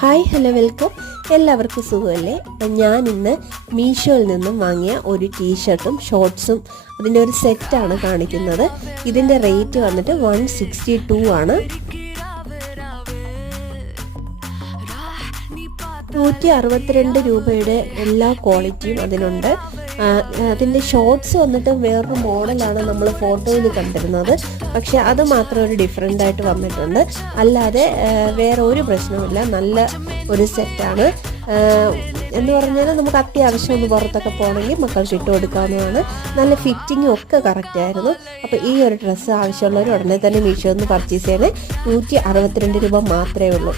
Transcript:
Hi hello welcome. എല്ലാവർക്കും സുഖമല്ലേ? ഞാൻ ഇന്ന് മീഷോയിൽ നിന്നും വാങ്ങിയ ഒരു ടീഷർട്ടും ഷോർട്ട്സും അതിൻ്റെ ഒരു സെറ്റാണ് കാണിക്കുന്നത്. ഇതിൻ്റെ റേറ്റ് വന്നിട്ട് 162 ആണ്. 162 രൂപയുടെ എല്ലാ ക്വാളിറ്റിയും അതിനുണ്ട്. അതിൻ്റെ ഷോർട്ട്സ് വന്നിട്ട് വേറൊരു മോഡലാണ് നമ്മൾ ഫോട്ടോയിൽ കണ്ടിരുന്നത്. പക്ഷേ അത് മാത്രം ഒരു ഡിഫറെൻ്റ് ആയിട്ട് വന്നിട്ടുണ്ട്. അല്ലാതെ വേറെ ഒരു പ്രശ്നവുമില്ല. നല്ല ഒരു സെറ്റാണ് എന്ന് പറഞ്ഞാൽ നമുക്ക് അത്യാവശ്യം ഒന്ന് പുറത്തൊക്കെ പോകണമെങ്കിൽ മക്കൾക്ക് ഇട്ട് കൊടുക്കാവുന്നതാണ്. നല്ല ഫിറ്റിങ്ങും ഒക്കെ കറക്റ്റ് ആയിരുന്നു. അപ്പോൾ ഈ ഒരു ഡ്രസ്സ് ആവശ്യമുള്ളവർ ഉടനെ തന്നെ മീഷോയിൽ നിന്ന് പർച്ചേസ് ചെയ്യണേ. 162 രൂപ മാത്രമേ ഉള്ളൂ.